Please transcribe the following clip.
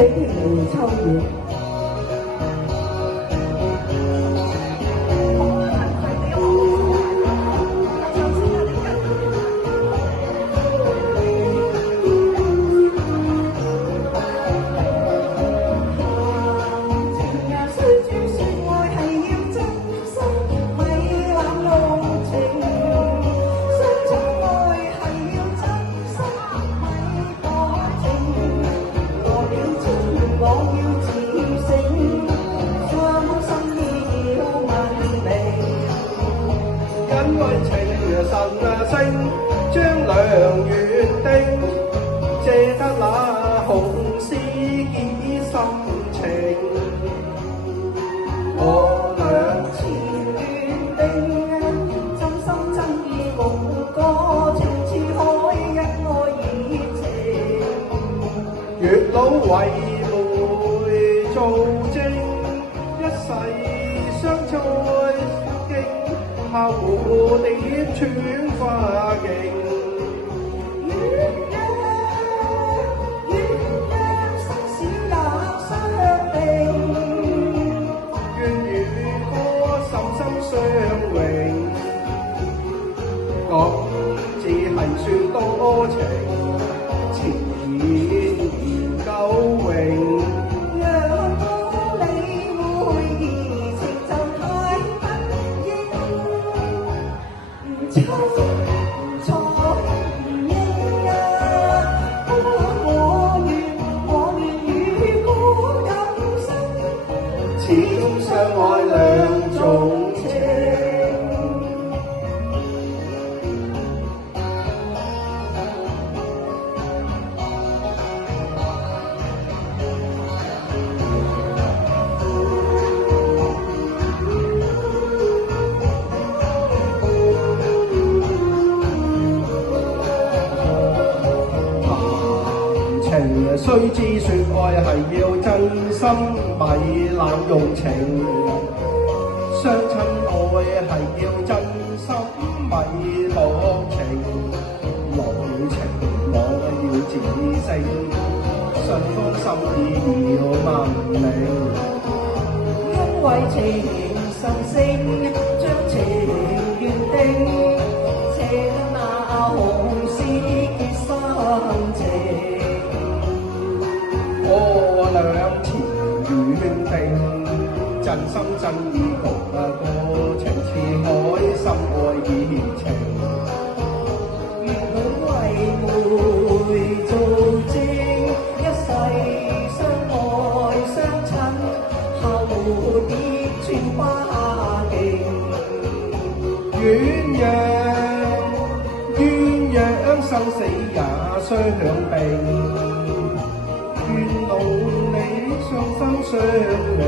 秋月。因為情神星將良緣定，借得那紅絲結心情。我倆前緣定，真心真意共個情似海，一愛熱情。月老為媒做證，一世相隨經。怕蝴蝶穿花徑，鸳鸯生死也相定。願與歌深深相榮，咁只係算多情，前言夠榮。錯唔錯唔應啊！我願與歌感生，始終相愛兩種情。須知說愛係要真心，咪濫用情。相親愛係要真心，咪薄情。來情我要自省，雙方心意要問明。因為情神聖將情緣定，借得那紅絲結心情。我倆前緣定，真心真意共個情似海，心愛熱情。月老為媒做證，一世相愛相親，後蝶穿花徑。鴛鴦生死也相並。願老你雙生相榮。